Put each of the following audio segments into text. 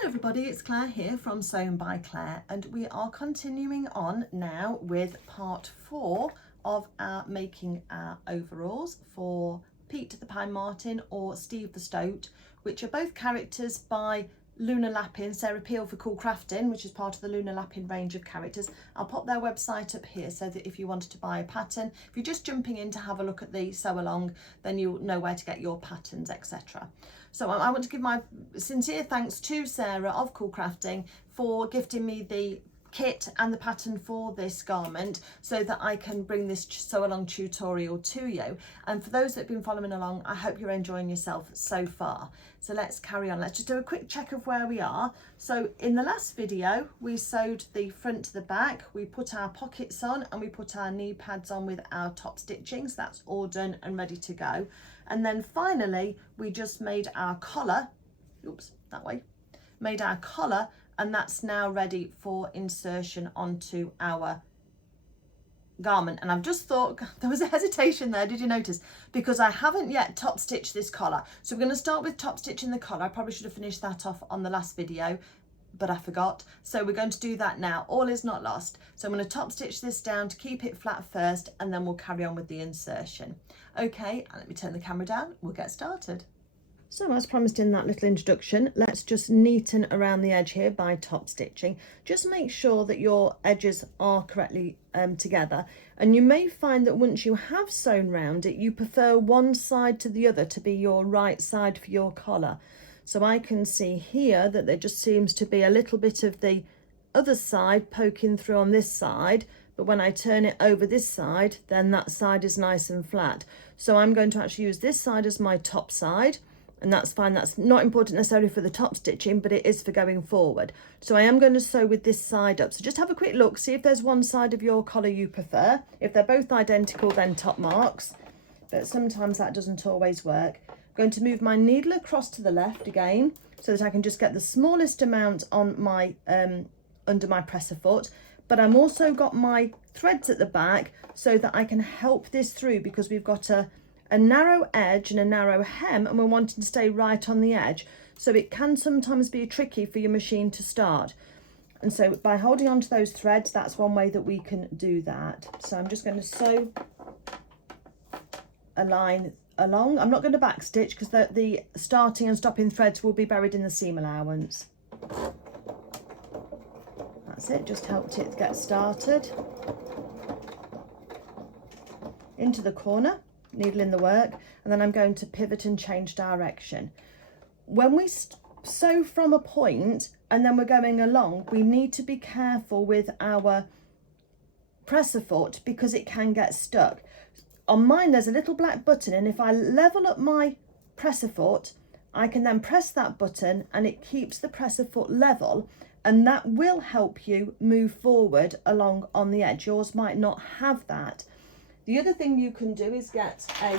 Hello everybody, it's Claire here from Sewn by Claire, and we are continuing on now with part 4 of our making our overalls for Pete the Pine Martin or Steve the Stoat, which are both characters by Luna Lapin, Sarah Peel for CoolCrafting, which is part of the Luna Lapin range of characters. I'll pop their website up here so that if you wanted to buy a pattern, if you're just jumping in to have a look at the sew along, then you'll know where to get your patterns, etc. So I want to give my sincere thanks to Sarah of CoolCrafting for gifting me the kit and the pattern for this garment so that I can bring this sew along tutorial to you. And for those that have been following along, I hope you're enjoying yourself so far. So let's carry on. Let's just do a quick check of where we are. So in the last video, we sewed the front to the back, we put our pockets on and we put our knee pads on with our top stitching. So that's all done and ready to go. And then finally, we just made our collar, oops, that way, made our collar, and that's now ready for insertion onto our garment. And I've just thought, there was a hesitation there, did you notice? Because I haven't yet top stitched this collar. So we're going to start with top stitching the collar. I probably should have finished that off on the last video, but I forgot. So we're going to do that now. All is not lost. So I'm going to top stitch this down to keep it flat first, and then we'll carry on with the insertion. Okay, and let me turn the camera down. We'll get started. So as promised in that little introduction, let's just neaten around the edge here by top stitching. Just make sure that your edges are correctly together. And you may find that once you have sewn round it, you prefer one side to the other to be your right side for your collar. So I can see here that there just seems to be a little bit of the other side poking through on this side, but when I turn it over this side, then that side is nice and flat. So I'm going to actually use this side as my top side, and that's fine. That's not important necessarily for the top stitching, but it is for going forward. So I am going to sew with this side up. So just have a quick look, see if there's one side of your collar you prefer. If they're both identical, then top marks, but sometimes that doesn't always work. I'm going to move my needle across to the left again so that I can just get the smallest amount on my under my presser foot, but I'm also got my threads at the back so that I can help this through, because we've got a narrow edge and a narrow hem and we're wanting to stay right on the edge, so it can sometimes be tricky for your machine to start. And so by holding on to those threads, that's one way that we can do that. So I'm just going to sew a line along. I'm not going to back stitch because the starting and stopping threads will be buried in the seam allowance. That's it, just helped it get started. Into the corner, needle in the work, and then I'm going to pivot and change direction. When we sew from a point and then we're going along, we need to be careful with our presser foot because it can get stuck. On mine there's a little black button, and if I level up my presser foot, I can then press that button and it keeps the presser foot level, and that will help you move forward along on the edge. Yours might not have that. The other thing you can do is get a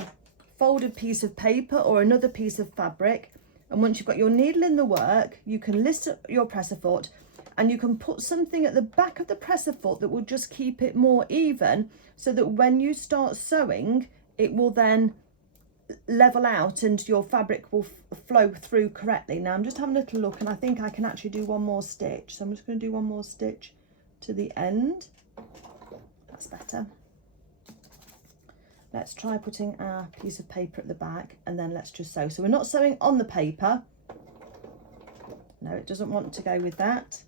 folded piece of paper or another piece of fabric, and once you've got your needle in the work, you can lift up your presser foot and you can put something at the back of the presser foot that will just keep it more even, so that when you start sewing it will then level out and your fabric will flow through correctly. Now I'm just having a little look and I think I can actually do one more stitch, so I'm just going to do one more stitch to the end. That's better. Let's try putting our piece of paper at the back and then let's just sew. So we're not sewing on the paper. No, it doesn't want to go with that.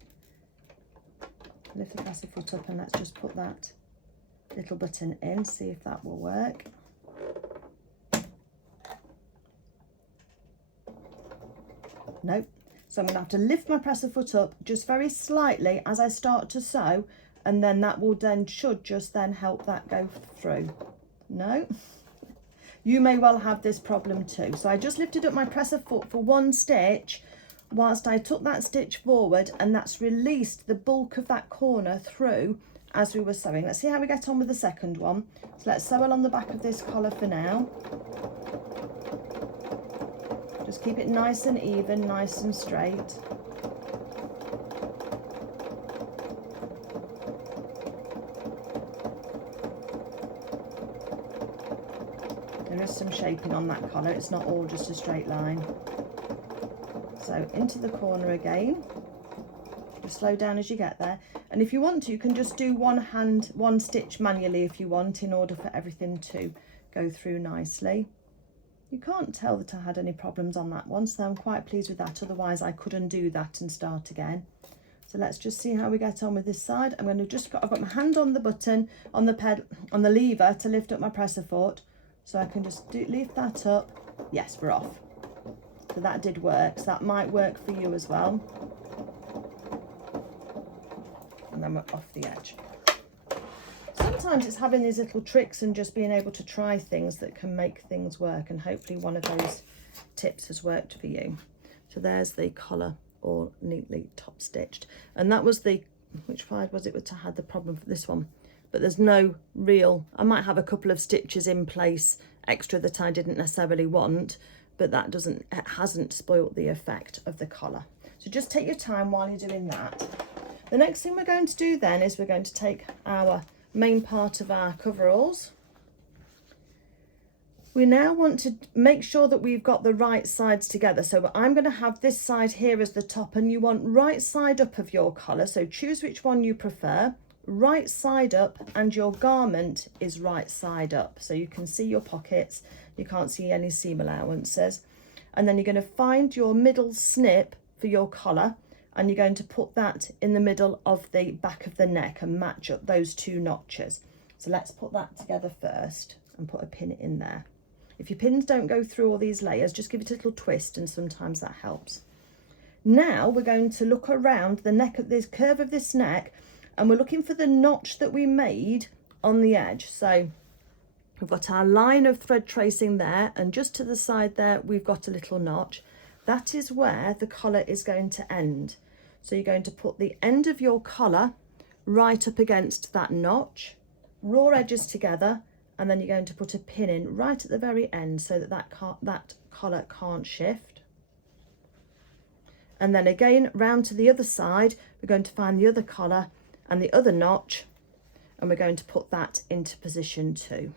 Lift the presser foot up and let's just put that little button in, see if that will work. Nope. So I'm going to have to lift my presser foot up just very slightly as I start to sew, and then that will then should just then help that go through. No, you may well have this problem too. So I just lifted up my presser foot for one stitch whilst I took that stitch forward, and that's released the bulk of that corner through as we were sewing. Let's see how we get on with the second one. So let's sew along the back of this collar for now. Just keep it nice and even, nice and straight. There is some shaping on that collar, it's not all just a straight line. So into the corner again. Just slow down as you get there. And if you want to, you can just do one stitch manually if you want, in order for everything to go through nicely. You can't tell that I had any problems on that one, so I'm quite pleased with that. Otherwise I could undo that and start again. So let's just see how we get on with this side. I've got my hand on the button, on the lever to lift up my presser foot. So I can just lift that up. Yes, we're off. So that did work. So that might work for you as well. And then we're off the edge. Sometimes it's having these little tricks and just being able to try things that can make things work, and hopefully one of those tips has worked for you. So there's the collar all neatly top stitched, and that was the, which side was it which I had the problem for this one? But there's no real, I might have a couple of stitches in place extra that I didn't necessarily want, but that it hasn't spoilt the effect of the collar. So just take your time while you're doing that. The next thing we're going to do then is we're going to take our main part of our coveralls. We now want to make sure that we've got the right sides together. So I'm going to have this side here as the top, and you want right side up of your collar. So choose which one you prefer, right side up, and your garment is right side up. So you can see your pockets, you can't see any seam allowances. And then you're going to find your middle snip for your collar, and you're going to put that in the middle of the back of the neck and match up those two notches. So let's put that together first and put a pin in there. If your pins don't go through all these layers, just give it a little twist, and sometimes that helps. Now we're going to look around the neck at this curve of this neck, and we're looking for the notch that we made on the edge. So we've got our line of thread tracing there, and just to the side there we've got a little notch. That is where the collar is going to end. So you're going to put the end of your collar right up against that notch, raw edges together, and then you're going to put a pin in right at the very end so that that collar can't shift. And then again round to the other side, we're going to find the other collar and the other notch, and we're going to put that into position too.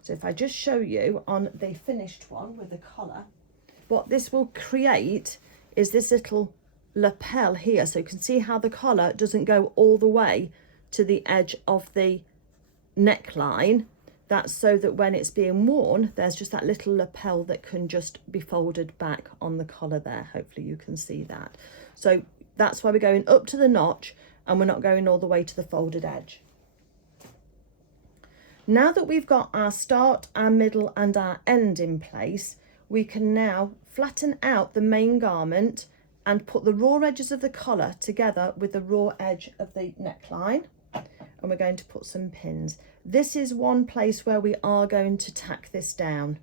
So if I just show you on the finished one with the collar, what this will create is this little lapel here. So you can see how the collar doesn't go all the way to the edge of the neckline. That's so that when it's being worn, there's just that little lapel that can just be folded back on the collar there. Hopefully you can see that. So that's why we're going up to the notch, and we're not going all the way to the folded edge. Now that we've got our start, our middle and our end in place, we can now flatten out the main garment and put the raw edges of the collar together with the raw edge of the neckline, and we're going to put some pins. This is one place where we are going to tack this down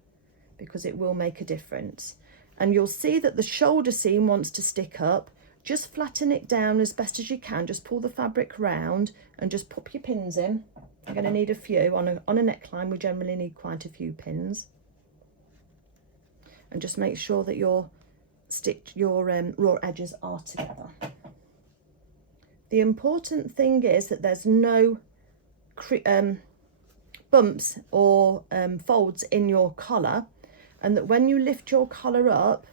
because it will make a difference. And you'll see that the shoulder seam wants to stick up. Just flatten it down as best as you can. Just pull the fabric round and just pop your pins in. You're going to need a few. On a neckline we generally need quite a few pins. And just make sure that your raw edges are together. The important thing is that there's no bumps or folds in your collar, and that when you lift your collar up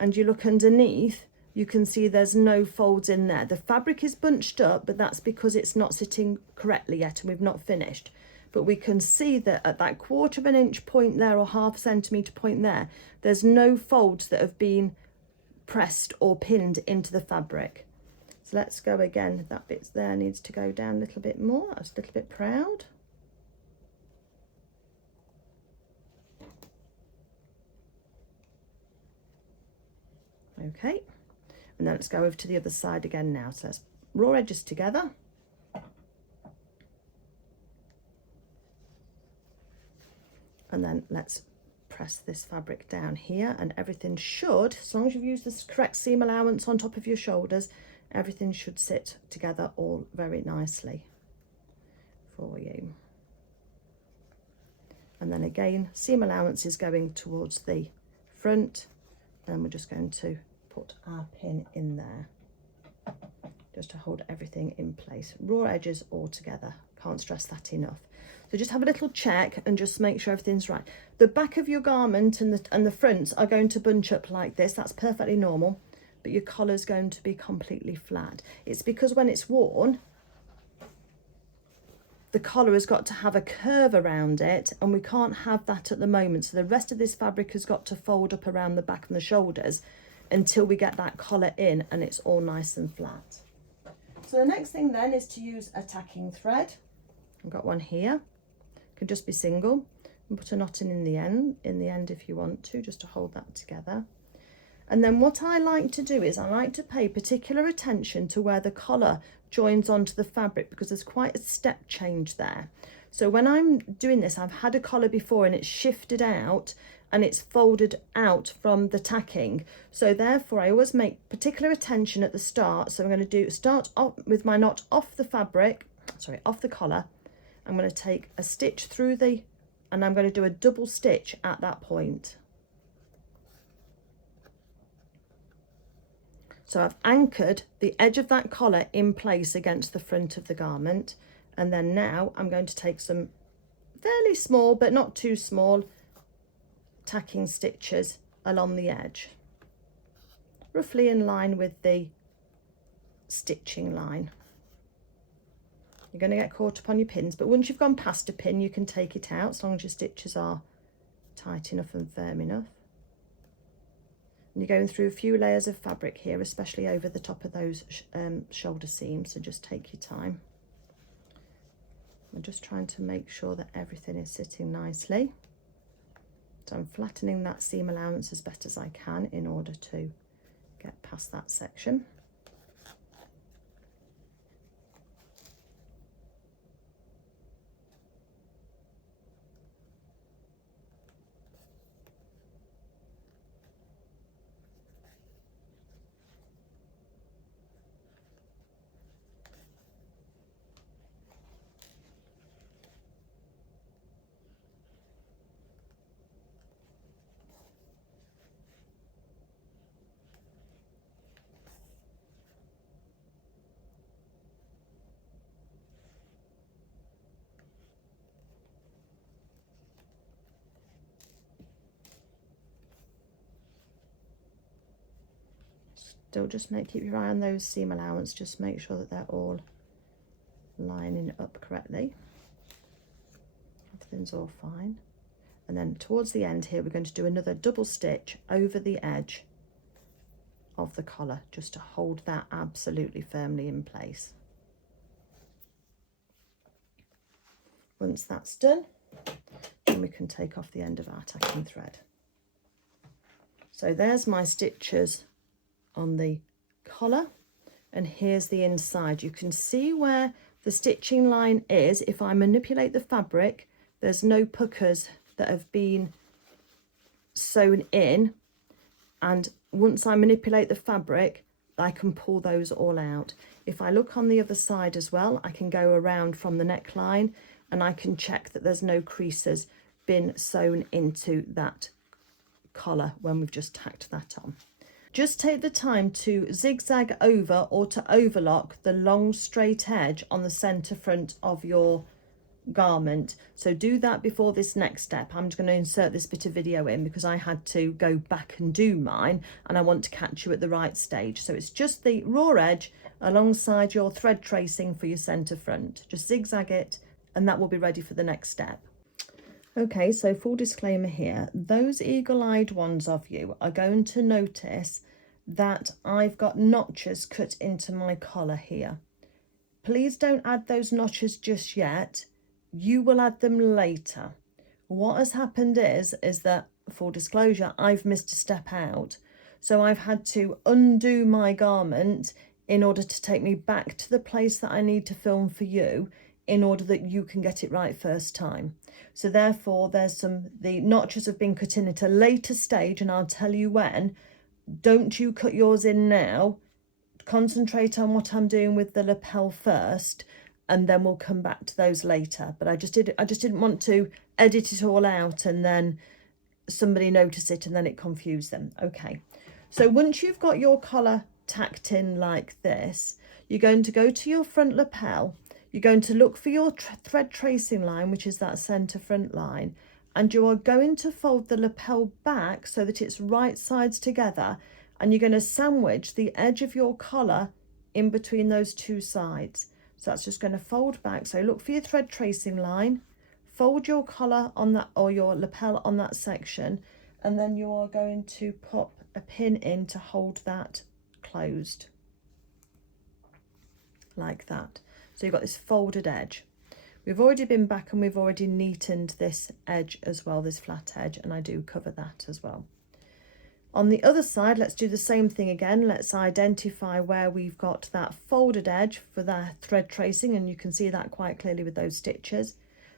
and you look underneath, you can see there's no folds in there. The fabric is bunched up, but that's because it's not sitting correctly yet and we've not finished. But we can see that at that 1/4 inch point there, or 1/2 centimetre point there, there's no folds that have been pressed or pinned into the fabric. So let's go again. That bit there needs to go down a little bit more. I was a little bit proud. Okay, and then let's go over to the other side again now. So let's raw edges together. And then let's press this fabric down here, and everything should, as long as you've used the correct seam allowance on top of your shoulders, everything should sit together all very nicely for you. And then again, seam allowance is going towards the front, and we're just going to put our pin in there just to hold everything in place. Raw edges all together, can't stress that enough. So just have a little check and just make sure everything's right. The back of your garment and the fronts are going to bunch up like this. That's perfectly normal, but your collar's going to be completely flat. It's because when it's worn, the collar has got to have a curve around it, and we can't have that at the moment. So the rest of this fabric has got to fold up around the back and the shoulders until we get that collar in and it's all nice and flat. So the next thing then is to use a tacking thread. I've got one here, could just be single, and put a knot in the end if you want to, just to hold that together. And then what I like to do is I like to pay particular attention to where the collar joins onto the fabric, because there's quite a step change there. So when I'm doing this, I've had a collar before and it's shifted out and it's folded out from the tacking. So therefore I always make particular attention at the start. So I'm going to start off with my knot off the fabric, off the collar. I'm going to take a stitch through and I'm going to do a double stitch at that point. So I've anchored the edge of that collar in place against the front of the garment. And then now I'm going to take some fairly small, but not too small, tacking stitches along the edge, roughly in line with the stitching line. You're going to get caught up on your pins, but once you've gone past a pin, you can take it out as long as your stitches are tight enough and firm enough. And you're going through a few layers of fabric here, especially over the top of those shoulder seams, so just take your time. I'm just trying to make sure that everything is sitting nicely. So I'm flattening that seam allowance as best as I can in order to get past that section. Still just keep your eye on those seam allowance, just make sure that they're all lining up correctly. Everything's all fine. And then towards the end here, we're going to do another double stitch over the edge of the collar, just to hold that absolutely firmly in place. Once that's done, then we can take off the end of our tacking thread. So there's my stitches on the collar, and here's the inside. You can see where the stitching line is. If I manipulate the fabric, there's no puckers that have been sewn in, and once I manipulate the fabric, I can pull those all out. If I look on the other side as well, I can go around from the neckline and I can check that there's no creases been sewn into that collar when we've just tacked that on. Just take the time to zigzag over or to overlock the long straight edge on the centre front of your garment. So do that before this next step. I'm just going to insert this bit of video in because I had to go back and do mine, and I want to catch you at the right stage. So it's just the raw edge alongside your thread tracing for your centre front. Just zigzag it and that will be ready for the next step. Okay, so full disclaimer here, those eagle-eyed ones of you are going to notice that I've got notches cut into my collar here. Please don't add those notches just yet. You will add them later. What has happened is that, full disclosure, I've missed a step out. So I've had to undo my garment in order to take me back to the place that I need to film for you, in order that you can get it right first time. So therefore the notches have been cut in at a later stage, and I'll tell you when. Don't you cut yours in now. Concentrate on what I'm doing with the lapel first, and then we'll come back to those later. But I just didn't want to edit it all out and then somebody notice it and then it confuse them. Okay, so once you've got your collar tacked in like this, you're going to go to your front lapel. You're going to look for your thread tracing line, which is that centre front line, and you are going to fold the lapel back so that it's right sides together, and you're going to sandwich the edge of your collar in between those two sides. So that's just going to fold back. So look for your thread tracing line, fold your collar on that, or your lapel on that section, and then you are going to pop a pin in to hold that closed like that. So you've got this folded edge. We've already been back and we've already neatened this edge as well, this flat edge, and I do cover that as well. On the other side, let's do the same thing again. Let's identify where we've got that folded edge for the thread tracing, and you can see that quite clearly with those stitches.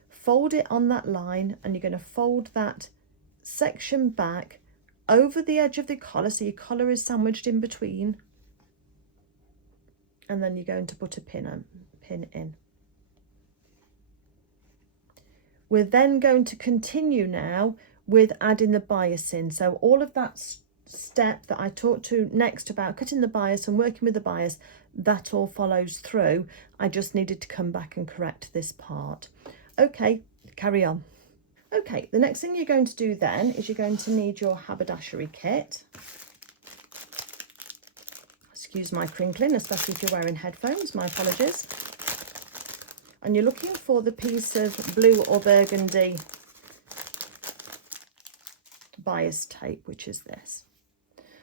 Fold it on that line, and you're going to fold that section back over the edge of the collar, so your collar is sandwiched in between, and then you're going to put a pin in. We're then going to continue now with adding the bias in. So all of that step that I talked to next about cutting the bias and working with the bias, that all follows through. I just needed to come back and correct this part. Okay, carry on. Okay, the next thing you're going to do then is you're going to need your haberdashery kit. Excuse my crinkling, especially if you're wearing headphones, my apologies. And you're looking for the piece of blue or burgundy bias tape, which is this.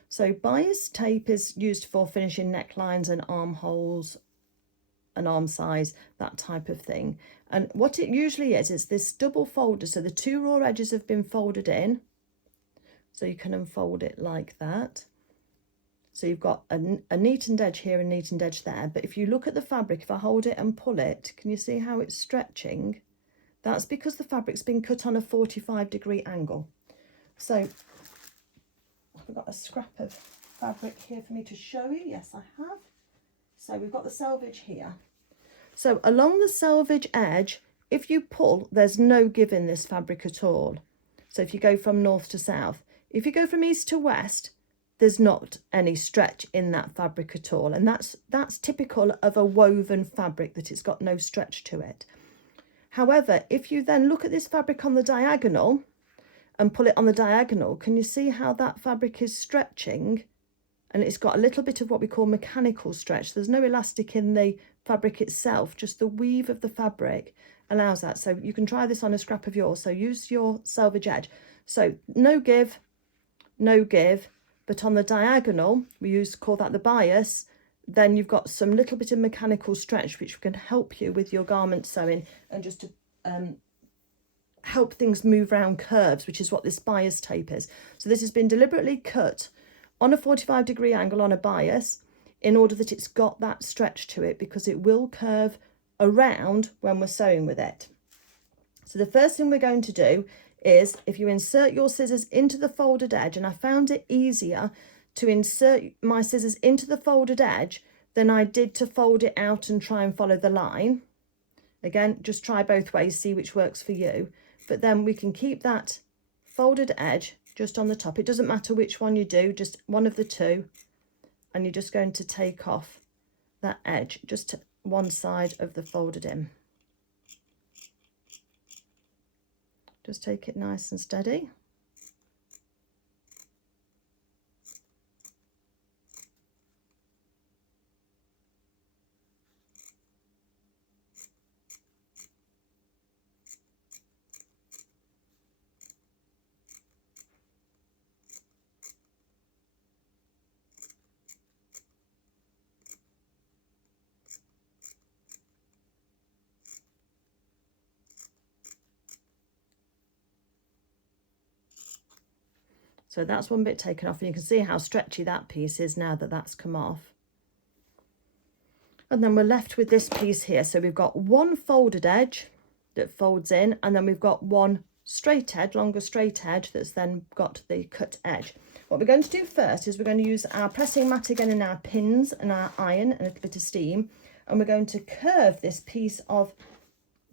So bias tape is used for finishing necklines and armholes and arm size, that type of thing. And what it usually is this double folder. So the two raw edges have been folded in. So you can unfold it like that. So you've got a neatened edge here and neatened edge there. But if you look at the fabric, if I hold it and pull it, can you see how it's stretching? That's because the fabric's been cut on a 45-degree angle. So I've got a scrap of fabric here for me to show you. Yes, I have. So we've got the selvage here. So along the selvage edge, if you pull, there's no give in this fabric at all. So if you go from north to south, if you go from east to west, there's not any stretch in that fabric at all. And that's typical of a woven fabric, that it's got no stretch to it. However, if you then look at this fabric on the diagonal and pull it on the diagonal, can you see how that fabric is stretching? And it's got a little bit of what we call mechanical stretch. There's no elastic in the fabric itself, just the weave of the fabric allows that. So you can try this on a scrap of yours. So use your selvage edge. So no give, no give. But on the diagonal, we call that the bias, then you've got some little bit of mechanical stretch, which can help you with your garment sewing and just to help things move around curves, which is what this bias tape is. So this has been deliberately cut on a 45-degree angle on a bias in order that it's got that stretch to it, because it will curve around when we're sewing with it. So the first thing we're going to do is, if you insert your scissors into the folded edge, and I found it easier to insert my scissors into the folded edge than I did to fold it out and try and follow the line. Again, just try both ways, see which works for you. But then we can keep that folded edge just on the top. It doesn't matter which one you do, just one of the two. And you're just going to take off that edge, just to one side of the folded in. Just take it nice and steady. So that's one bit taken off, and you can see how stretchy that piece is now that that's come off. And then we're left with this piece here. So we've got one folded edge that folds in, and then we've got one straight edge, longer straight edge, that's then got the cut edge. What we're going to do first is we're going to use our pressing mat again and our pins and our iron and a little bit of steam, and we're going to curve this piece of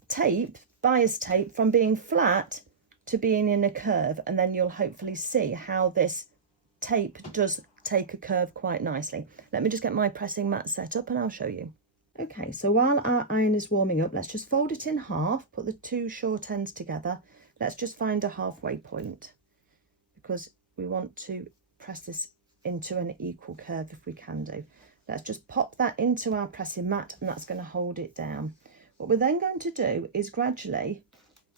tape, bias tape, from being flat to being in a curve, and then you'll hopefully see how this tape does take a curve quite nicely. Let me just get my pressing mat set up and I'll show you. Okay, so while our iron is warming up, let's just fold it in half, put the two short ends together. Let's just find a halfway point because we want to press this into an equal curve if we can do. Let's just pop that into our pressing mat and that's going to hold it down. What we're then going to do is gradually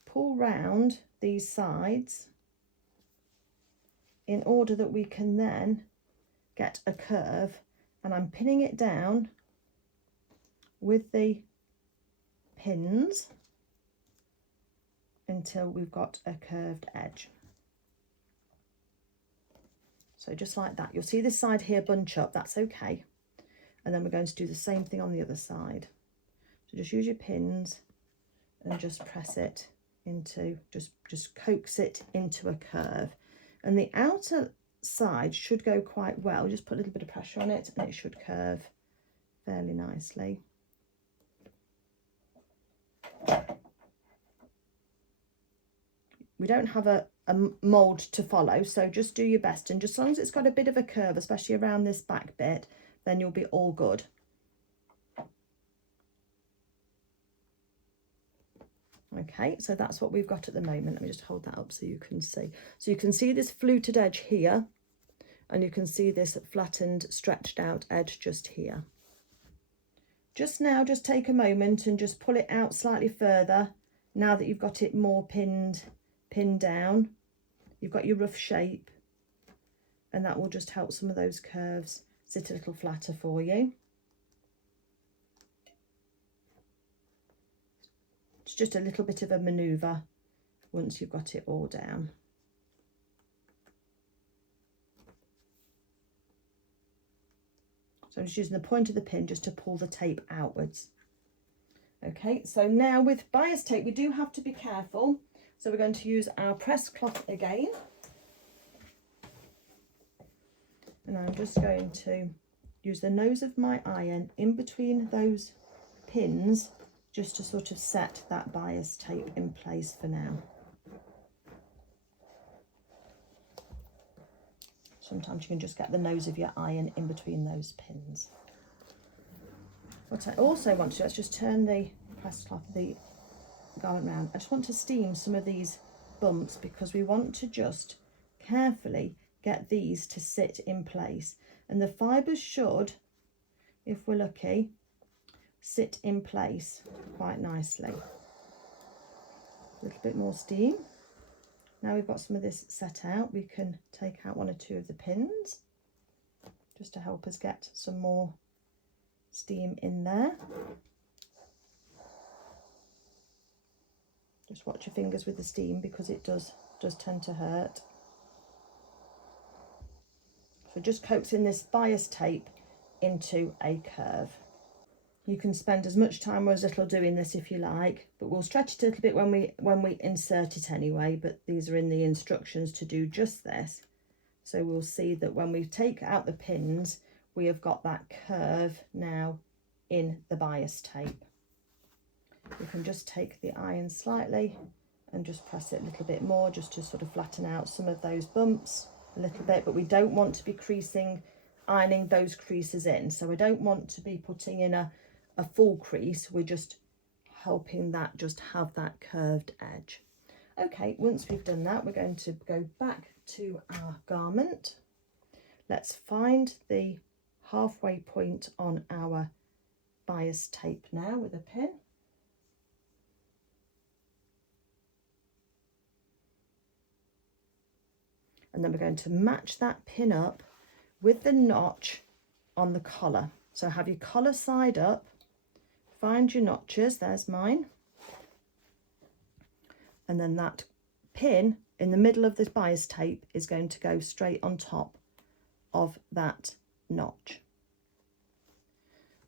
pull round these sides in order that we can then get a curve, and I'm pinning it down with the pins until we've got a curved edge. So just like that. You'll see this side here bunch up, that's okay. And then we're going to do the same thing on the other side. So just use your pins and just press it into, just coax it into a curve. And the outer side should go quite well. Just put a little bit of pressure on it and it should curve fairly nicely. We don't have a mould to follow, so just do your best, and just as long as it's got a bit of a curve, especially around this back bit, then you'll be all good. Okay, so that's what we've got at the moment. Let me just hold that up so you can see. So you can see this fluted edge here, and you can see this flattened, stretched out edge just here. Just now, just take a moment and just pull it out slightly further. Now that you've got it more pinned down, you've got your rough shape, and that will just help some of those curves sit a little flatter for you. It's just a little bit of a manoeuvre once you've got it all down. So I'm just using the point of the pin just to pull the tape outwards. Okay, so now with bias tape, we do have to be careful. So we're going to use our press cloth again. And I'm just going to use the nose of my iron in between those pins just to sort of set that bias tape in place for now. Sometimes you can just get the nose of your iron in between those pins. What I also want to do, let's just turn the press cloth, the garment round. I just want to steam some of these bumps because we want to just carefully get these to sit in place. And the fibres should, if we're lucky, sit in place quite nicely. A little bit more steam. Now we've got some of this set out, we can take out one or two of the pins just to help us get some more steam in there. Just watch your fingers with the steam because it does tend to hurt. So just coaxing this bias tape into a curve. You can spend as much time or as little doing this if you like, but we'll stretch it a little bit when we insert it anyway, but these are in the instructions to do just this. So we'll see that when we take out the pins, we have got that curve now in the bias tape. You can just take the iron slightly and just press it a little bit more just to sort of flatten out some of those bumps a little bit, but we don't want to be ironing those creases in. So I don't want to be putting in a full crease, we're just helping that just have that curved edge. Okay, once we've done that, we're going to go back to our garment. Let's find the halfway point on our bias tape now with a pin. And then we're going to match that pin up with the notch on the collar. So have your collar side up, find your notches, there's mine. And then that pin in the middle of this bias tape is going to go straight on top of that notch.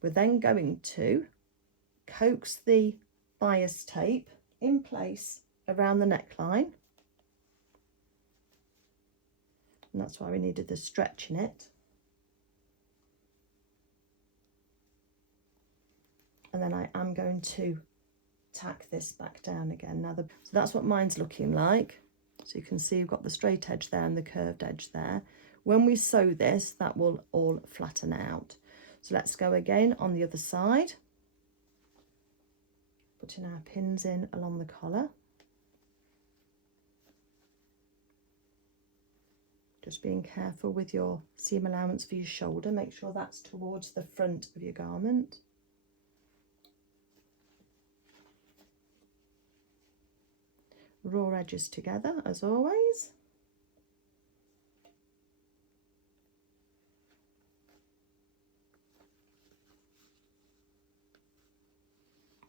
We're then going to coax the bias tape in place around the neckline. And that's why we needed the stretch in it. And then I am going to tack this back down again. Now, so that's what mine's looking like. So you can see we've got the straight edge there and the curved edge there. When we sew this, that will all flatten out. So let's go again on the other side. Putting our pins in along the collar. Just being careful with your seam allowance for your shoulder. Make sure that's towards the front of your garment. Raw edges together as always.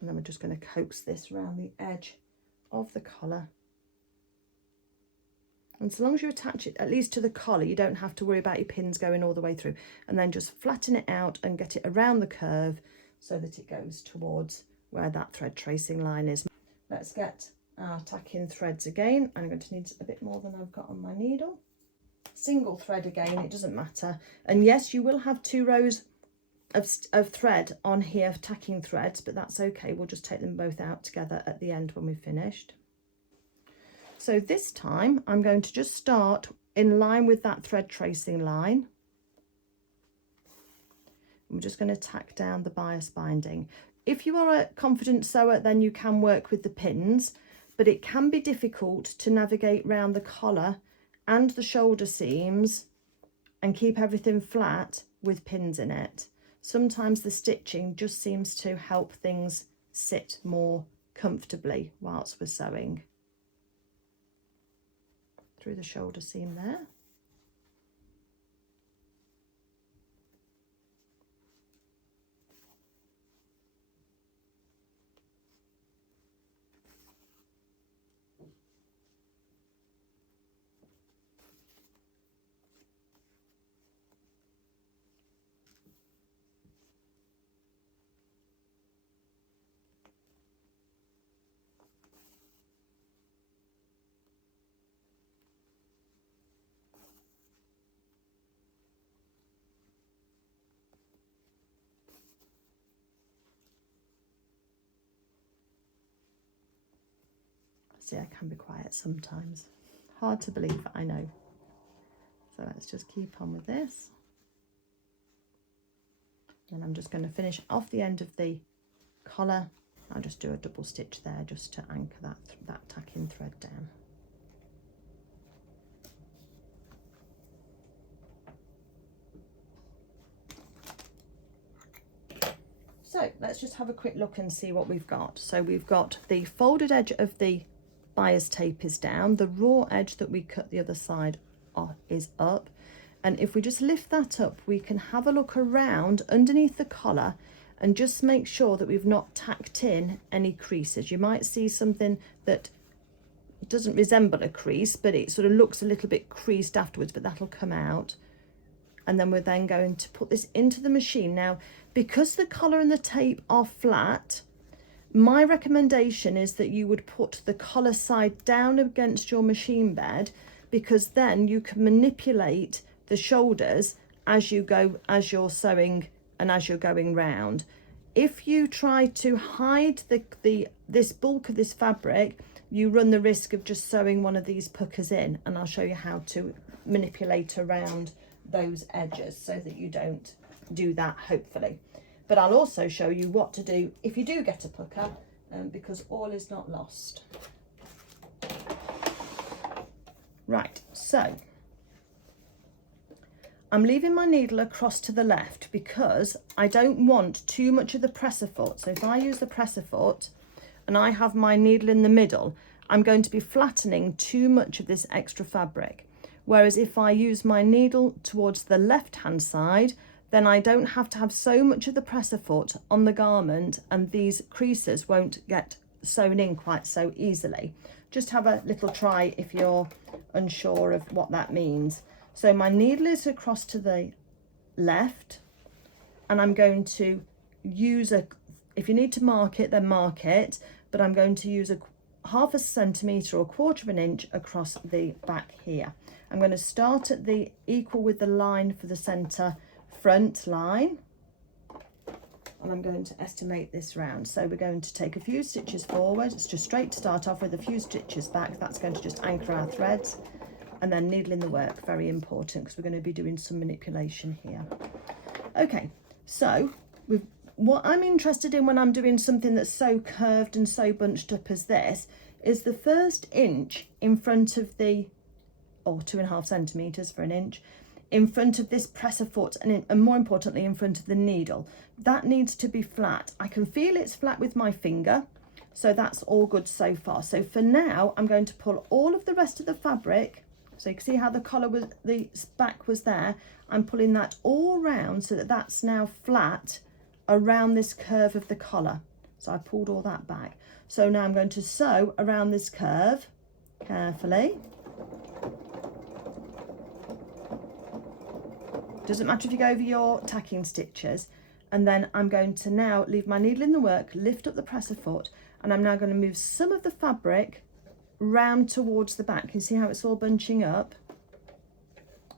And then we're just going to coax this around the edge of the collar. And so long as you attach it at least to the collar, you don't have to worry about your pins going all the way through. And then just flatten it out and get it around the curve so that it goes towards where that thread tracing line is. Let's get our tack-in threads again. I'm going to need a bit more than I've got on my needle. Single thread again, it doesn't matter. And yes, you will have 2 rows of thread on here, tacking threads, but that's okay. We'll just take them both out together at the end when we've finished. So this time I'm going to just start in line with that thread tracing line. I'm just going to tack down the bias binding. If you are a confident sewer, then you can work with the pins, but it can be difficult to navigate round the collar and the shoulder seams and keep everything flat with pins in it. Sometimes the stitching just seems to help things sit more comfortably whilst we're sewing. Through the shoulder seam there. See, I can be quiet sometimes. Hard to believe, I know. So let's just keep on with this. And I'm just going to finish off the end of the collar. I'll just do a double stitch there just to anchor that tack-in thread down. So let's just have a quick look and see what we've got. So we've got the folded edge of the bias tape is down, the raw edge that we cut the other side off is up, and if we just lift that up, we can have a look around underneath the collar and just make sure that we've not tacked in any creases. You might see something that doesn't resemble a crease, but it sort of looks a little bit creased afterwards, but that'll come out. And then we're then going to put this into the machine. Now, because the collar and the tape are flat, my recommendation is that you would put the collar side down against your machine bed, because then you can manipulate the shoulders as you go, as you're sewing and as you're going round. If you try to hide this bulk of this fabric, you run the risk of just sewing one of these puckers in, and I'll show you how to manipulate around those edges so that you don't do that, hopefully. But I'll also show you what to do if you do get a pucker, because all is not lost. Right, so I'm leaving my needle across to the left because I don't want too much of the presser foot. So if I use the presser foot and I have my needle in the middle, I'm going to be flattening too much of this extra fabric. Whereas if I use my needle towards the left-hand side, then I don't have to have so much of the presser foot on the garment, and these creases won't get sewn in quite so easily. Just have a little try if you're unsure of what that means. So my needle is across to the left, and I'm going to use if you need to mark it, then mark it, but I'm going to use half a centimetre or 1/4 of an inch across the back here. I'm going to start at the equal with the line for the centre front line, and I'm going to estimate this round. So we're going to take a few stitches forward. It's just straight to start off with, a few stitches back. That's going to just anchor our threads, and then needle in the work, very important because we're going to be doing some manipulation here. Okay, so we've what I'm interested in when I'm doing something that's so curved and so bunched up as this is the first inch in front of the, or 2.5 centimetres for an inch, in front of this presser foot, and more importantly in front of the needle. That needs to be flat. I can feel it's flat with my finger, so that's all good so far. So for now, I'm going to pull all of the rest of the fabric. So you can see how the collar was, the back was there. I'm pulling that all round so that that's now flat around this curve of the collar. So I pulled all that back. So now I'm going to sew around this curve carefully. Doesn't matter if you go over your tacking stitches. And then I'm going to now leave my needle in the work, lift up the presser foot, and I'm now going to move some of the fabric round towards the back. You see how it's all bunching up?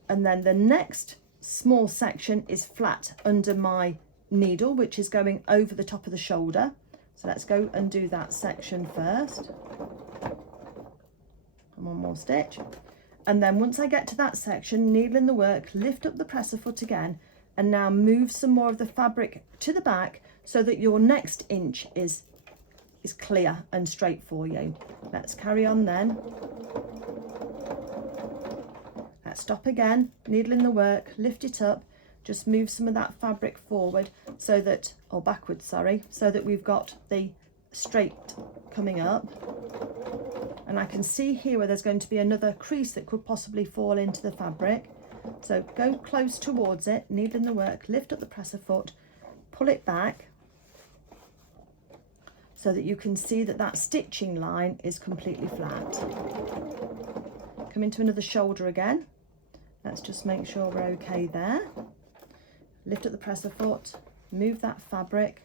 And then the next small section is flat under my needle, which is going over the top of the shoulder. So let's go and do that section first. And one more stitch. And then once I get to that section, needle in the work, lift up the presser foot again, and now move some more of the fabric to the back so that your next inch is clear and straight for you. Let's carry on then. Let's stop again, needle in the work, lift it up, just move some of that fabric forward so that, or backwards, sorry, so that we've got the straight coming up. And I can see here where there's going to be another crease that could possibly fall into the fabric. So go close towards it, needle in the work, lift up the presser foot, pull it back so that you can see that that stitching line is completely flat. Come into another shoulder again. Let's just make sure we're okay there. Lift up the presser foot, move that fabric.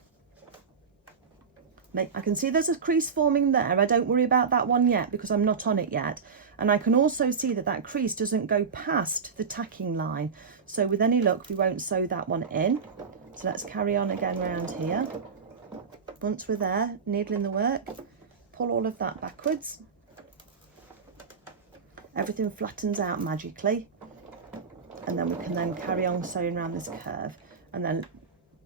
I can see there's a crease forming there. I don't worry about that one yet because I'm not on it yet. And I can also see that that crease doesn't go past the tacking line. So with any luck, we won't sew that one in. So let's carry on again round here. Once we're there, needle in the work, pull all of that backwards. Everything flattens out magically. And then we can then carry on sewing around this curve. And then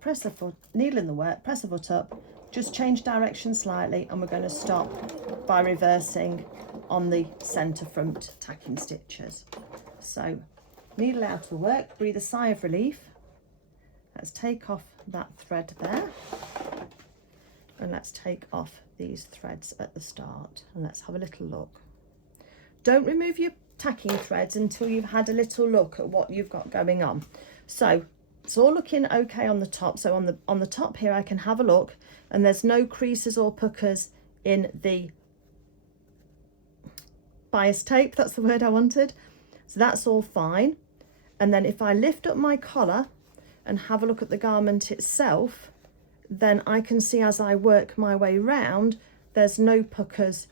press the foot, needle in the work, press the foot up, just change direction slightly, and we're going to stop by reversing on the centre front tacking stitches. So needle out of the work, breathe a sigh of relief. Let's take off that thread there, and let's take off these threads at the start, and let's have a little look. Don't remove your tacking threads until you've had a little look at what you've got going on. So it's all looking okay on the top. So on the top here I can have a look, and there's no creases or puckers in the bias tape, that's the word I wanted. So that's all fine. And then if I lift up my collar and have a look at the garment itself, then I can see as I work my way round, there's no puckers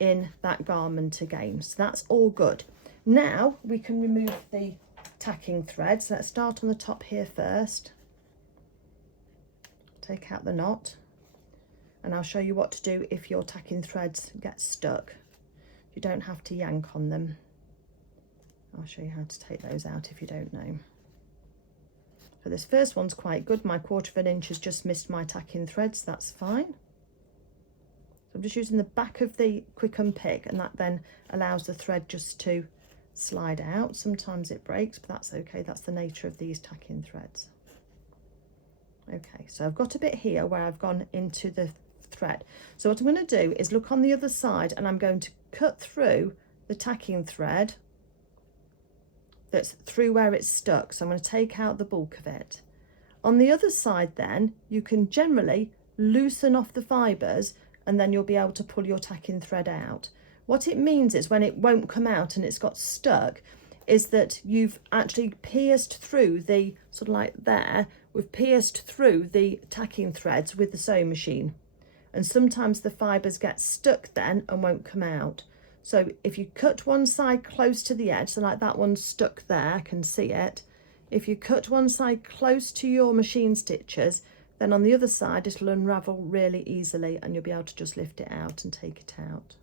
in that garment again. So that's all good. Now we can remove the tacking threads. Let's start on the top here first. Take out the knot, and I'll show you what to do if your tacking threads get stuck. You don't have to yank on them. I'll show you how to take those out if you don't know. So this first one's quite good. My 1/4 inch has just missed my tacking threads. That's fine. So I'm just using the back of the quick unpick, and that then allows the thread just to slide out. Sometimes it breaks, but that's okay. That's the nature of these tacking threads. Okay, so I've got a bit here where I've gone into the thread. So what I'm going to do is look on the other side, and I'm going to cut through the tacking thread that's through where it's stuck. So I'm going to take out the bulk of it. On the other side then, you can generally loosen off the fibres, and then you'll be able to pull your tacking thread out. What it means is when it won't come out and it's got stuck is that you've actually pierced through the, sort of like there, we've pierced through the tacking threads with the sewing machine. And sometimes the fibres get stuck then and won't come out. So if you cut one side close to the edge, so like that one's stuck there, I can see it. If you cut one side close to your machine stitches, then on the other side it'll unravel really easily, and you'll be able to just lift it out and take it out.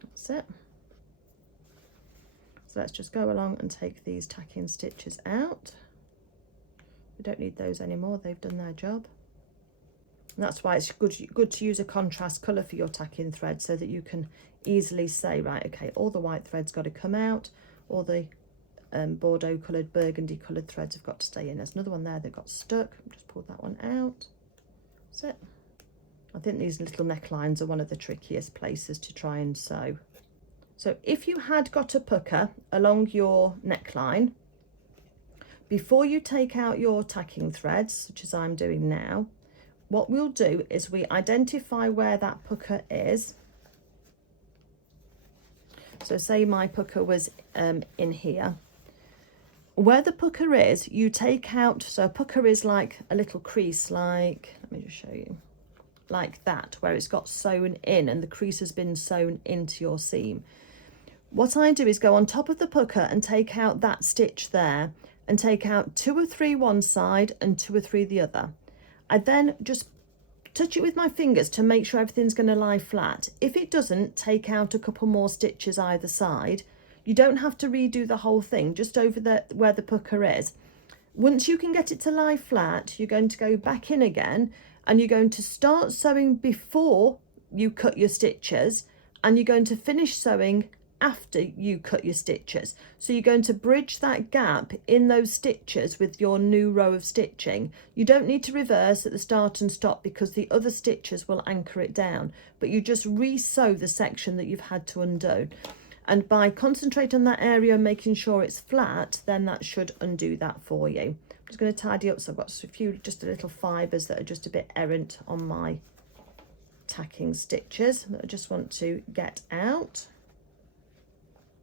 That's it. So let's just go along and take these tacking stitches out. We don't need those anymore, they've done their job. And that's why it's good to use a contrast colour for your tacking thread, so that you can easily say, right, okay, all the white thread's got to come out, all the Bordeaux coloured, burgundy coloured threads have got to stay in. There's another one there that got stuck. Just pulled that one out. That's it. I think these little necklines are one of the trickiest places to try and sew. So if you had got a pucker along your neckline, before you take out your tacking threads, such as I'm doing now, what we'll do is we identify where that pucker is. So say my pucker was in here. Where the pucker is, you take out, so a pucker is like a little crease, like, let me just show you, like that, where it's got sewn in and the crease has been sewn into your seam. What I do is go on top of the pucker and take out that stitch there, and take out 2 or 3 one side and 2 or 3 the other. I then just touch it with my fingers to make sure everything's going to lie flat. If it doesn't, take out a couple more stitches either side. You don't have to redo the whole thing, just over where the pucker is. Once you can get it to lie flat, you're going to go back in again, and you're going to start sewing before you cut your stitches, and you're going to finish sewing after you cut your stitches. So you're going to bridge that gap in those stitches with your new row of stitching. You don't need to reverse at the start and stop, because the other stitches will anchor it down, but you just re-sew the section that you've had to undo. And by concentrating on that area and making sure it's flat, then that should undo that for you. I'm just going to tidy up, so I've got a few just a little fibres that are just a bit errant on my tacking stitches that I just want to get out.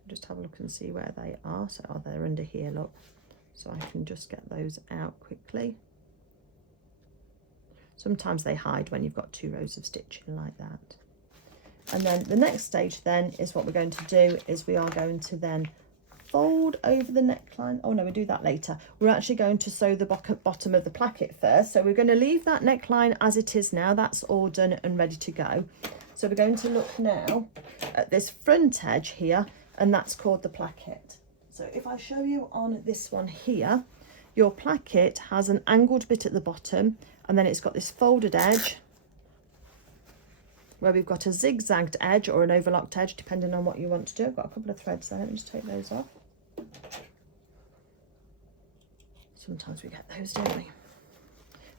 Just have a look and see where they are. So they're under here, look, so I can just get those out quickly. Sometimes they hide when you've got 2 rows of stitching like that. And then the next stage then is what we're going to do is we are going to then fold over the neckline. Oh no, we'll do that later. We're actually going to sew the bottom of the placket first. So we're going to leave that neckline as it is now. That's all done and ready to go. So we're going to look now at this front edge here, and that's called the placket. So if I show you on this one here, your placket has an angled bit at the bottom, and then it's got this folded edge where we've got a zigzagged edge or an overlocked edge, depending on what you want to do. I've got a couple of threads there, let me just take those off. Sometimes we get those, don't we?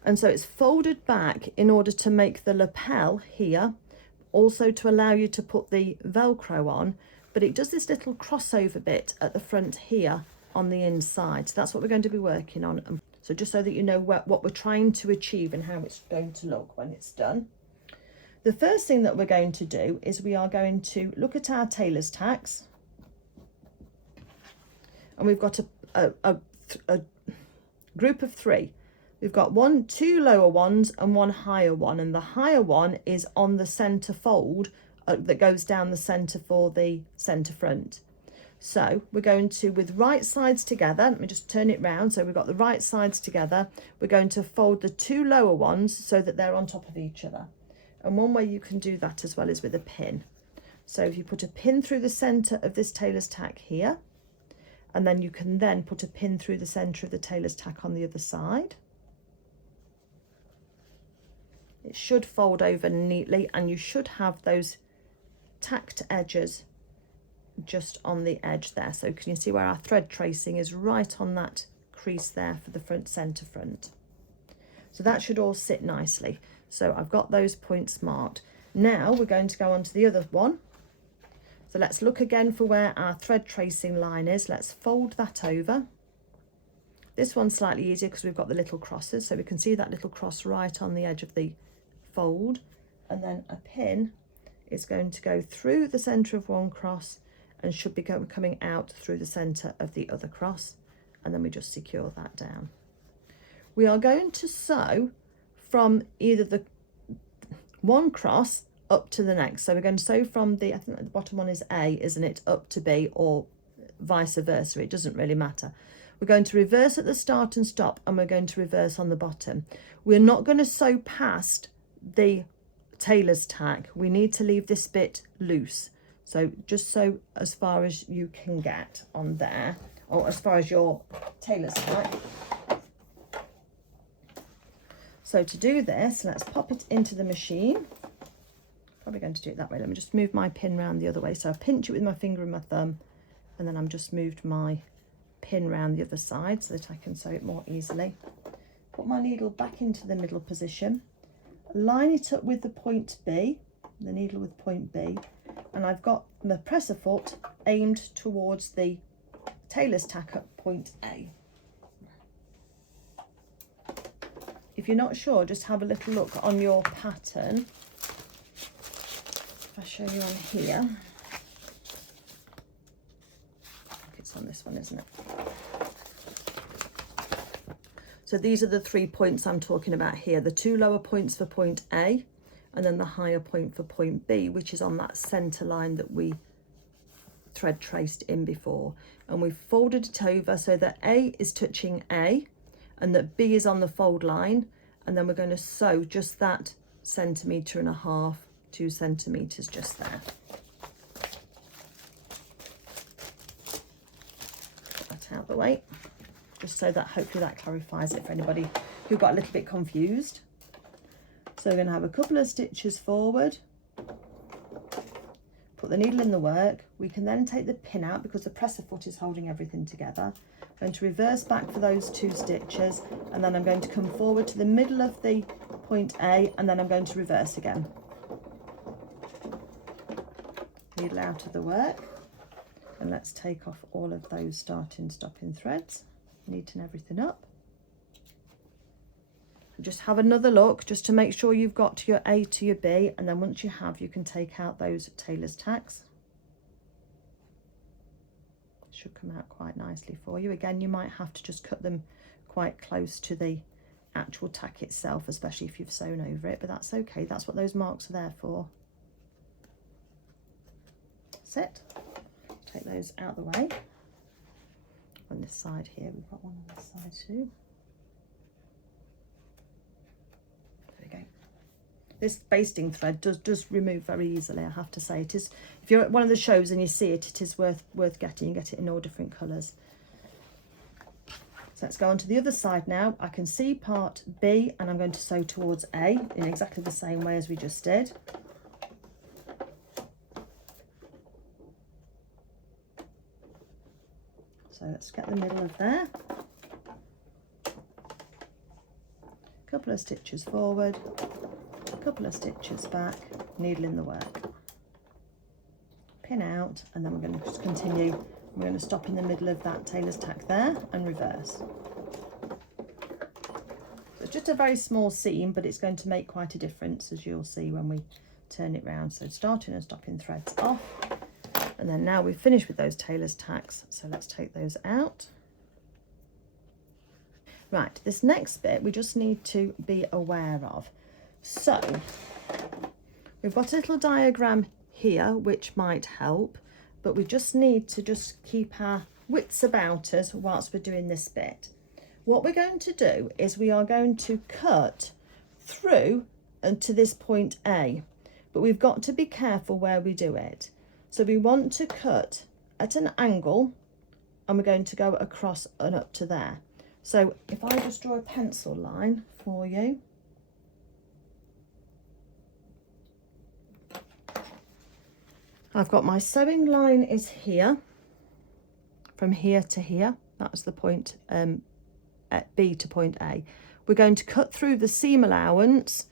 And so it's folded back in order to make the lapel here, also to allow you to put the Velcro on, but it does this little crossover bit at the front here on the inside. So that's what we're going to be working on. So just so that you know what we're trying to achieve and how it's going to look when it's done. The first thing that we're going to do is we are going to look at our tailor's tacks, and we've got a group of 3. We've got 2 lower ones and 1 higher one, and the higher one is on the centre fold that goes down the centre for the centre front. So we're going to, with right sides together, let me just turn it round, so we've got the right sides together, we're going to fold the 2 lower ones so that they're on top of each other. And one way you can do that as well is with a pin. So if you put a pin through the centre of this tailor's tack here, and then you can then put a pin through the centre of the tailor's tack on the other side. It should fold over neatly, and you should have those tacked edges just on the edge there. So can you see where our thread tracing is right on that crease there for the front centre front? So that should all sit nicely. So I've got those points marked. Now we're going to go on to the other one. So let's look again for where our thread tracing line is. Let's fold that over. This one's slightly easier because we've got the little crosses, so we can see that little cross right on the edge of the fold, and then a pin is going to go through the centre of one cross and should be coming out through the centre of the other cross, and then we just secure that down. We are going to sew from either the one cross up to the next. So we're going to sew from the, I think the bottom one is A, isn't it, up to B, or vice versa, it doesn't really matter. We're going to reverse at the start and stop, and we're going to reverse on the bottom. We're not going to sew past the tailor's tack. We need to leave this bit loose. So just sew as far as you can get on there, or as far as your tailor's tack. So to do this, let's pop it into the machine. Probably going to do it that way. Let me just move my pin round the other way. So I pinch it with my finger and my thumb, and then I've just moved my pin round the other side so that I can sew it more easily. Put my needle back into the middle position, line it up with the point B, the needle with point B, and I've got my presser foot aimed towards the tailor's tack at point A. If you're not sure, just have a little look on your pattern. If I show you on here, I think it's on this one, isn't it? So these are the 3 points I'm talking about here, the 2 lower points for point A and then the higher point for point B, which is on that centre line that we thread traced in before. And we've folded it over so that A is touching A and that B is on the fold line, and then we're going to sew just that 1.5 centimetres, 2 centimetres just there. Put that out the way, just so that hopefully that clarifies it for anybody who got a little bit confused. So we're going to have a couple of stitches forward, put the needle in the work. We can then take the pin out because the presser foot is holding everything together. I'm going to reverse back for those 2 stitches, and then I'm going to come forward to the middle of the point A, and then I'm going to reverse again. Needle out of the work, and let's take off all of those starting stopping threads, neaten everything up. Just have another look just to make sure you've got to your A to your B, and then once you have, you can take out those tailor's tacks. Should come out quite nicely for you. Again, you might have to just cut them quite close to the actual tack itself, especially if you've sewn over it, but that's okay. That's what those marks are there for. That's it. Take those out the way. On this side here, we've got one on this side too. This basting thread does remove very easily, I have to say. It is, if you're at one of the shows and you see it, it is worth getting. You get it in all different colours. So let's go on to the other side now. I can see part B, and I'm going to sew towards A in exactly the same way as we just did. So let's get the middle of there. A couple of stitches forward, a couple of stitches back, needle in the work, pin out, and then we're going to just continue. We're going to stop in the middle of that tailor's tack there and reverse. So it's just a very small seam, but it's going to make quite a difference, as you'll see when we turn it round. So starting and stopping threads off, and then now we've finished with those tailor's tacks, so let's take those out. Right, this next bit we just need to be aware of. So we've got a little diagram here which might help, but we just need to just keep our wits about us whilst we're doing this bit. What we're going to do is we are going to cut through and to this point A, but we've got to be careful where we do it. So we want to cut at an angle, and we're going to go across and up to there. So if I just draw a pencil line for you. I've got my sewing line is here, from here to here. That's the point at B to point A. We're going to cut through the seam allowance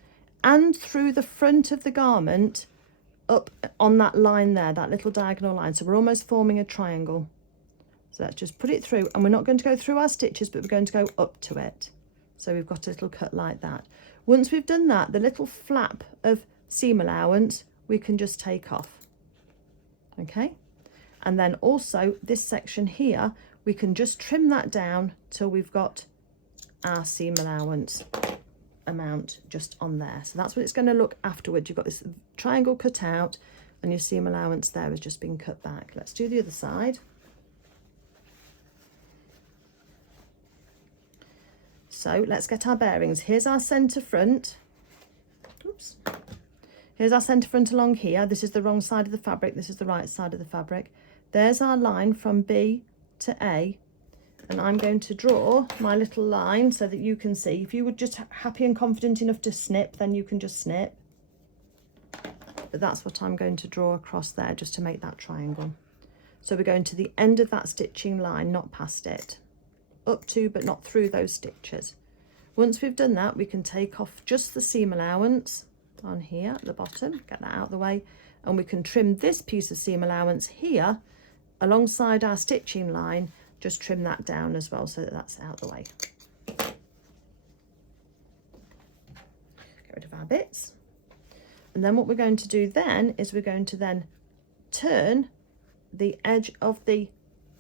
and through the front of the garment up on that line there, that little diagonal line. So we're almost forming a triangle. So let's just put it through, and we're not going to go through our stitches, but we're going to go up to it. So we've got a little cut like that. Once we've done that, the little flap of seam allowance, we can just take off. Okay, and then also this section here, we can just trim that down till we've got our seam allowance amount just on there. So that's what it's going to look afterwards. You've got this triangle cut out and your seam allowance there has just been cut back. Let's do the other side. So let's get our bearings. Here's our centre front. Oops. Here's our centre front along here. This is the wrong side of the fabric. This is the right side of the fabric. There's our line from B to A. And I'm going to draw my little line so that you can see. If you were just happy and confident enough to snip, then you can just snip. But that's what I'm going to draw across there, just to make that triangle. So we're going to the end of that stitching line, not past it. Up to, but not through those stitches. Once we've done that, we can take off just the seam allowance on here at the bottom, get that out of the way, and we can trim this piece of seam allowance here alongside our stitching line, just trim that down as well so that that's out of the way. Get rid of our bits. And then what we're going to do then is we're going to then turn the edge of the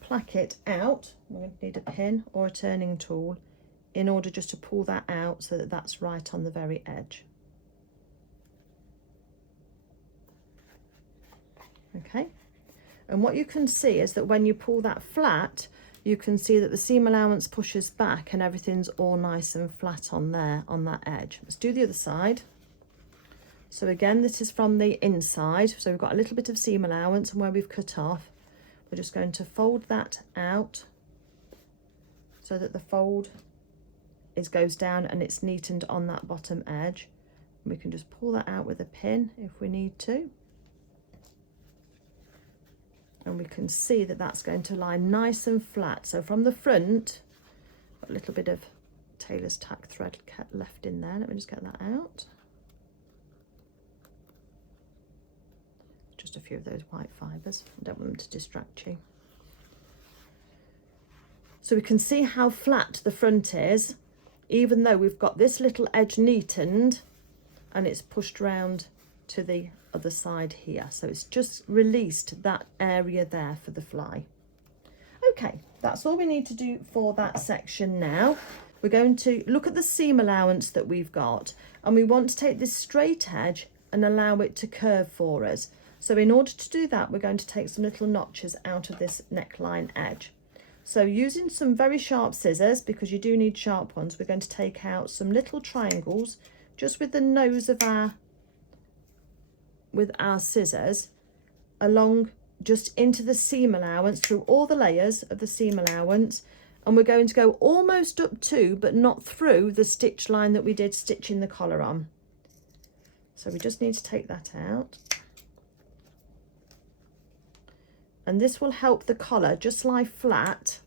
placket out. We're going to need a pin or a turning tool in order just to pull that out so that that's right on the very edge. Okay, and what you can see is that when you pull that flat, you can see that the seam allowance pushes back and everything's all nice and flat on there, on that edge. Let's do the other side. So again, this is from the inside, so we've got a little bit of seam allowance, and where we've cut off, we're just going to fold that out so that the fold goes down and it's neatened on that bottom edge. We can just pull that out with a pin if we need to. And we can see that that's going to lie nice and flat. So from the front, got a little bit of tailor's tack thread left in there. Let me just get that out. Just a few of those white fibres. I don't want them to distract you. So we can see how flat the front is, even though we've got this little edge neatened and it's pushed round to the other side here. So it's just released that area there for the fly. Okay, that's all we need to do for that section now. We're going to look at the seam allowance that we've got, and we want to take this straight edge and allow it to curve for us. So in order to do that, we're going to take some little notches out of this neckline edge. So using some very sharp scissors, because you do need sharp ones, we're going to take out some little triangles just with the nose of our scissors along just into the seam allowance, through all the layers of the seam allowance, and we're going to go almost up to but not through the stitch line that we did stitching the collar on. So we just need to take that out, and this will help the collar just lie flat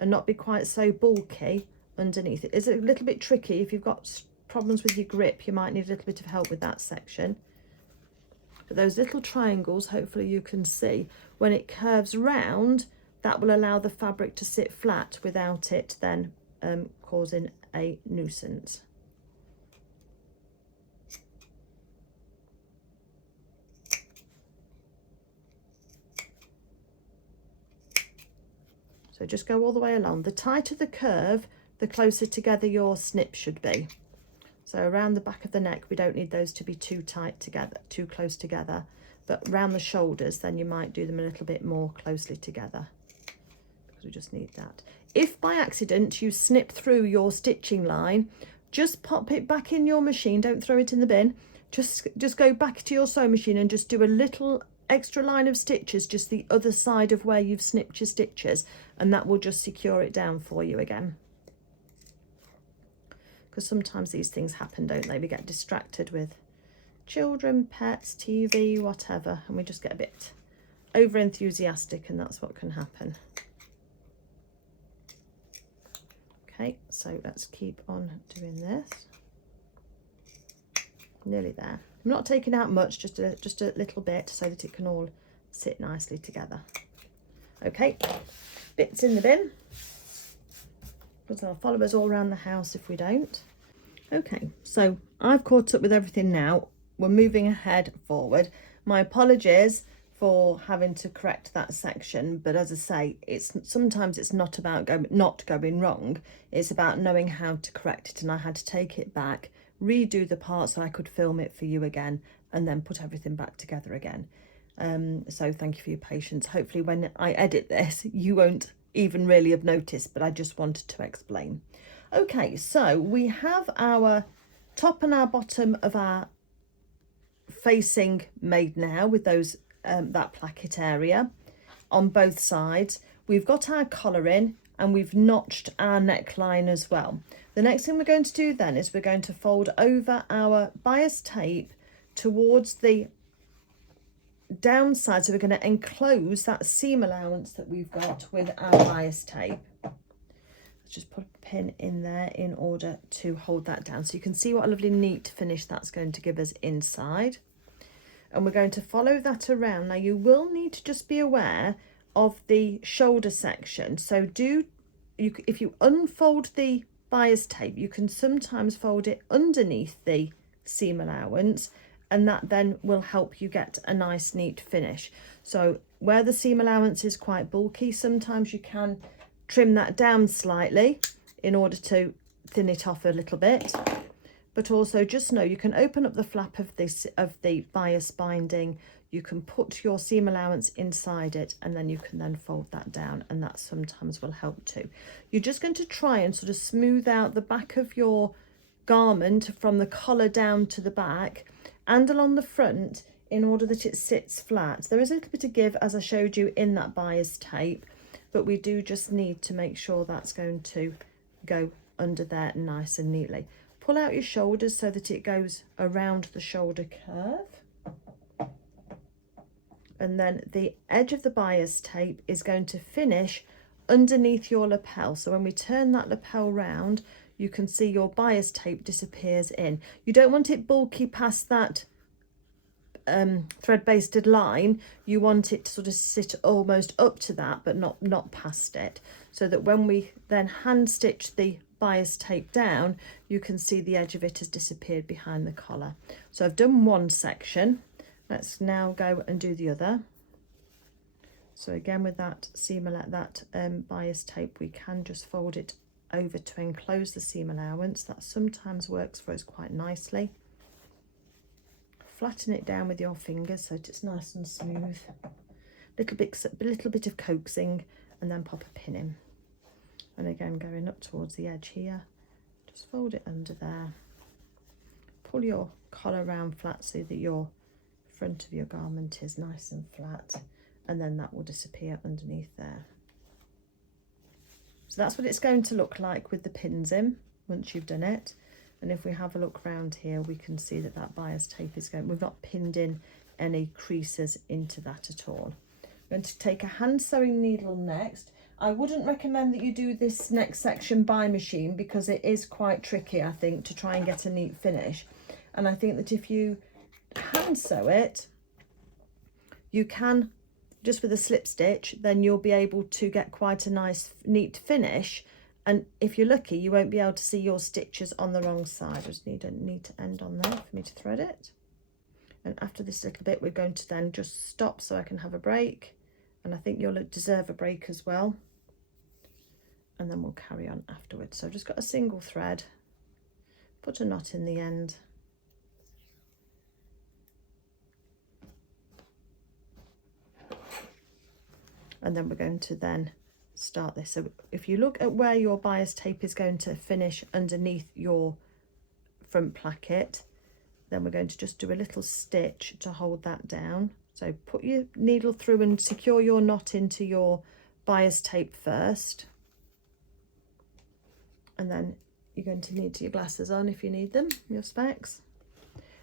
and not be quite so bulky underneath. It is a little bit tricky. If you've got problems with your grip, you might need a little bit of help with that section. But those little triangles, hopefully you can see, when it curves round, that will allow the fabric to sit flat without it then causing a nuisance. So just go all the way along. The tighter the curve, the closer together your snip should be. So around the back of the neck, we don't need those to be too tight together, too close together. But around the shoulders, then you might do them a little bit more closely together, because we just need that. If by accident you snip through your stitching line, just pop it back in your machine. Don't throw it in the bin. Just go back to your sewing machine and just do a little extra line of stitches just the other side of where you've snipped your stitches, and that will just secure it down for you again. Because sometimes these things happen, don't they? We get distracted with children, pets, TV, whatever, and we just get a bit over enthusiastic, and that's what can happen. Okay, so let's keep on doing this. Nearly there. I'm not taking out much, just a little bit, so that it can all sit nicely together. Okay, bits in the bin, because they'll follow us all around the house if we don't. Okay, so I've caught up with everything now. We're moving ahead forward. My apologies for having to correct that section, but as I say, sometimes it's not about not going wrong. It's about knowing how to correct it, and I had to take it back, redo the part so I could film it for you again, and then put everything back together again. So thank you for your patience. Hopefully when I edit this, you won't even really have noticed, but I just wanted to explain. Okay, so we have our top and our bottom of our facing made now with those that placket area on both sides. We've got our collar in, and we've notched our neckline as well. The next thing we're going to do then is we're going to fold over our bias tape towards the downside, so we're going to enclose that seam allowance that we've got with our bias tape. Let's just put a pin in there in order to hold that down, so you can see what a lovely neat finish that's going to give us inside. And we're going to follow that around. Now you will need to just be aware of the shoulder section, so if you unfold the bias tape, you can sometimes fold it underneath the seam allowance, and that then will help you get a nice neat finish. So where the seam allowance is quite bulky, sometimes you can trim that down slightly in order to thin it off a little bit. But also just know you can open up the flap of the bias binding, you can put your seam allowance inside it, and then you can then fold that down, and that sometimes will help too. You're just going to try and sort of smooth out the back of your garment from the collar down to the back and along the front in order that it sits flat. There is a little bit of give, as I showed you, in that bias tape, but we do just need to make sure that's going to go under there nice and neatly. Pull out your shoulders so that it goes around the shoulder curve. And then the edge of the bias tape is going to finish underneath your lapel. So when we turn that lapel round, you can see your bias tape disappears in. You don't want it bulky past that thread basted line. You want it to sort of sit almost up to that, but not past it, so that when we then hand stitch the bias tape down, you can see the edge of it has disappeared behind the collar. So I've done one section. Let's now go and do the other. So again, with that bias tape, we can just fold it over to enclose the seam allowance. That sometimes works for us quite nicely. Flatten it down with your fingers so that it's nice and smooth. Little bit of coaxing, and then pop a pin in. And again, going up towards the edge here, just fold it under there. Pull your collar round flat so that your front of your garment is nice and flat, and then that will disappear underneath there. So that's what it's going to look like with the pins in once you've done it. And if we have a look around here, we can see that that bias tape is going, we've not pinned in any creases into that at all. I'm going to take a hand sewing needle next. I wouldn't recommend that you do this next section by machine because it is quite tricky, I think, to try and get a neat finish. And I think that if you hand sew it, you can, just with a slip stitch, then you'll be able to get quite a nice neat finish. And if you're lucky, you won't be able to see your stitches on the wrong side. I just need a neat end on there for me to thread it. And after this little bit, we're going to then just stop so I can have a break. And I think you'll deserve a break as well. And then we'll carry on afterwards. So I've just got a single thread, put a knot in the end. And then we're going to then start this. So if you look at where your bias tape is going to finish underneath your front placket, then we're going to just do a little stitch to hold that down. So put your needle through and secure your knot into your bias tape first. And then you're going to need your glasses on if you need them, your specs.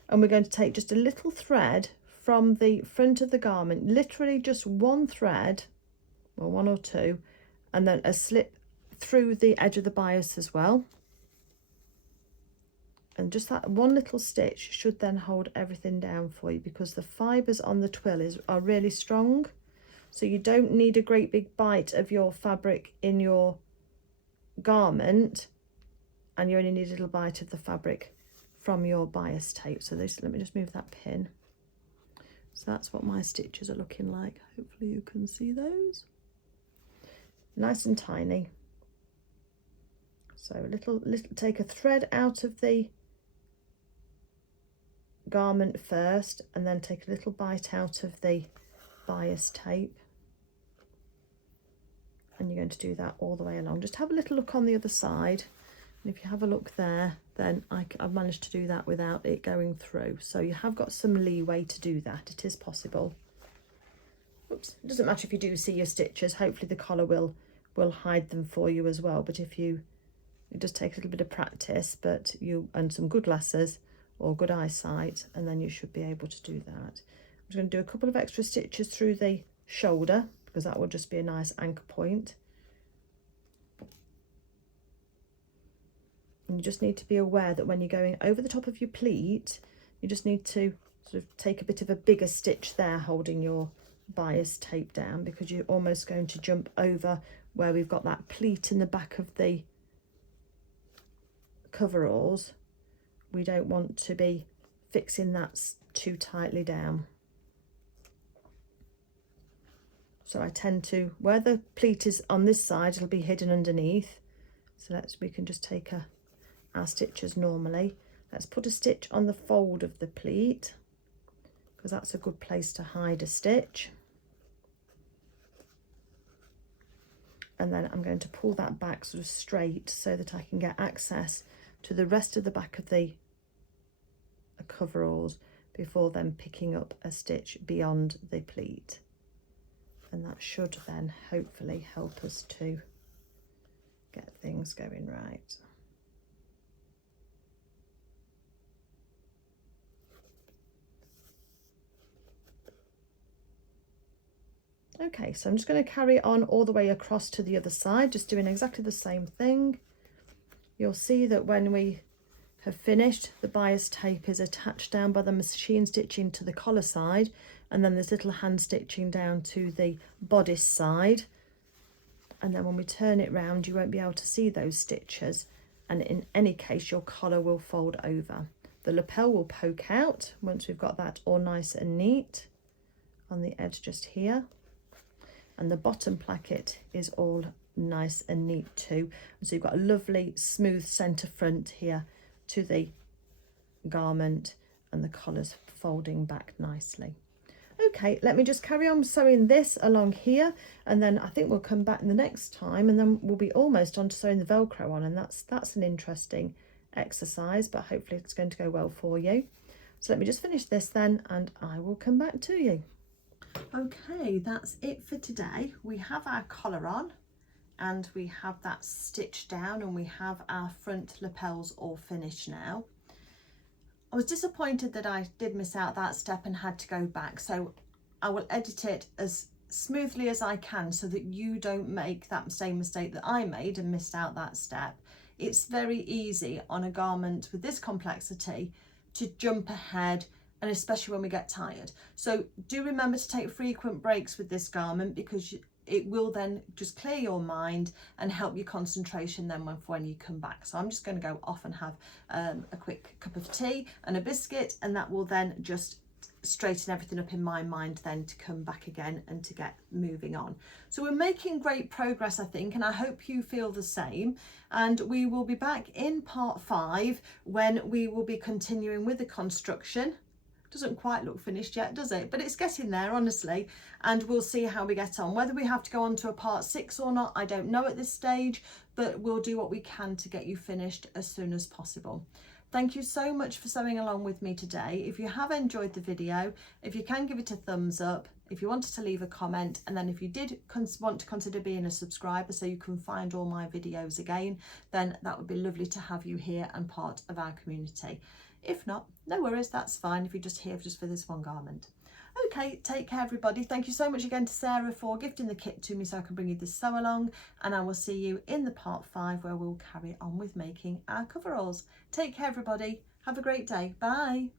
And we're going to take just a little thread from the front of the garment, literally just one thread, or one or two, and then a slip through the edge of the bias as well. And just that one little stitch should then hold everything down for you, because the fibres on the twill are really strong. So you don't need a great big bite of your fabric in your garment, and you only need a little bite of the fabric from your bias tape. So let me just move that pin. So that's what my stitches are looking like. Hopefully you can see those. Nice and tiny. So take a thread out of the garment first, and then take a little bite out of the bias tape, and you're going to do that all the way along. Just have a little look on the other side, and if you have a look there, then I've managed to do that without it going through. So you have got some leeway to do that. It is possible. Oops, it doesn't matter if you do see your stitches. Hopefully the collar will will hide them for you as well. But if you, it does take a little bit of practice, but you, and some good glasses or good eyesight, and then you should be able to do that. I'm just going to do a couple of extra stitches through the shoulder because that will just be a nice anchor point. And you just need to be aware that when you're going over the top of your pleat, you just need to sort of take a bit of a bigger stitch there holding your bias tape down, because you're almost going to jump over where we've got that pleat in the back of the coveralls. We don't want to be fixing that too tightly down. So I tend to, where the pleat is on this side, it'll be hidden underneath. So we can just take our stitches normally. Let's put a stitch on the fold of the pleat, because that's a good place to hide a stitch. And then I'm going to pull that back sort of straight so that I can get access to the rest of the back of the coveralls before then picking up a stitch beyond the pleat. And that should then hopefully help us to get things going right. Okay, so I'm just going to carry on all the way across to the other side, just doing exactly the same thing. You'll see that when we have finished, the bias tape is attached down by the machine stitching to the collar side, and then there's little hand stitching down to the bodice side. And then when we turn it round, you won't be able to see those stitches, and in any case your collar will fold over. The lapel will poke out once we've got that all nice and neat on the edge just here. And the bottom placket is all nice and neat too. So you've got a lovely smooth centre front here to the garment, and the collar's folding back nicely. Okay, let me just carry on sewing this along here, and then I think we'll come back the next time, and then we'll be almost on to sewing the Velcro on, and that's an interesting exercise, but hopefully it's going to go well for you. So let me just finish this then, and I will come back to you. Okay, that's it for today. We have our collar on, and we have that stitched down, and we have our front lapels all finished now. I was disappointed that I did miss out that step and had to go back, so I will edit it as smoothly as I can so that you don't make that same mistake that I made and missed out that step. It's very easy on a garment with this complexity to jump ahead, and especially when we get tired. So do remember to take frequent breaks with this garment, because it will then just clear your mind and help your concentration then when you come back. So I'm just going to go off and have a quick cup of tea and a biscuit, and that will then just straighten everything up in my mind then to come back again and to get moving on. So we're making great progress, I think, and I hope you feel the same. And we will be back in part 5 when we will be continuing with the construction. Doesn't quite look finished yet, does it? But it's getting there, honestly, and we'll see how we get on. Whether we have to go on to a part 6 or not, I don't know at this stage, but we'll do what we can to get you finished as soon as possible. Thank you so much for sewing along with me today. If you have enjoyed the video, if you can give it a thumbs up, if you wanted to leave a comment, and then if you did want to consider being a subscriber so you can find all my videos again, then that would be lovely to have you here and part of our community. If not, no worries, that's fine if you're just here just for this one garment. Okay, take care everybody. Thank you so much again to Sarah for gifting the kit to me so I can bring you this sew along, and I will see you in the part 5 where we'll carry on with making our coveralls. Take care everybody. Have a great day. Bye.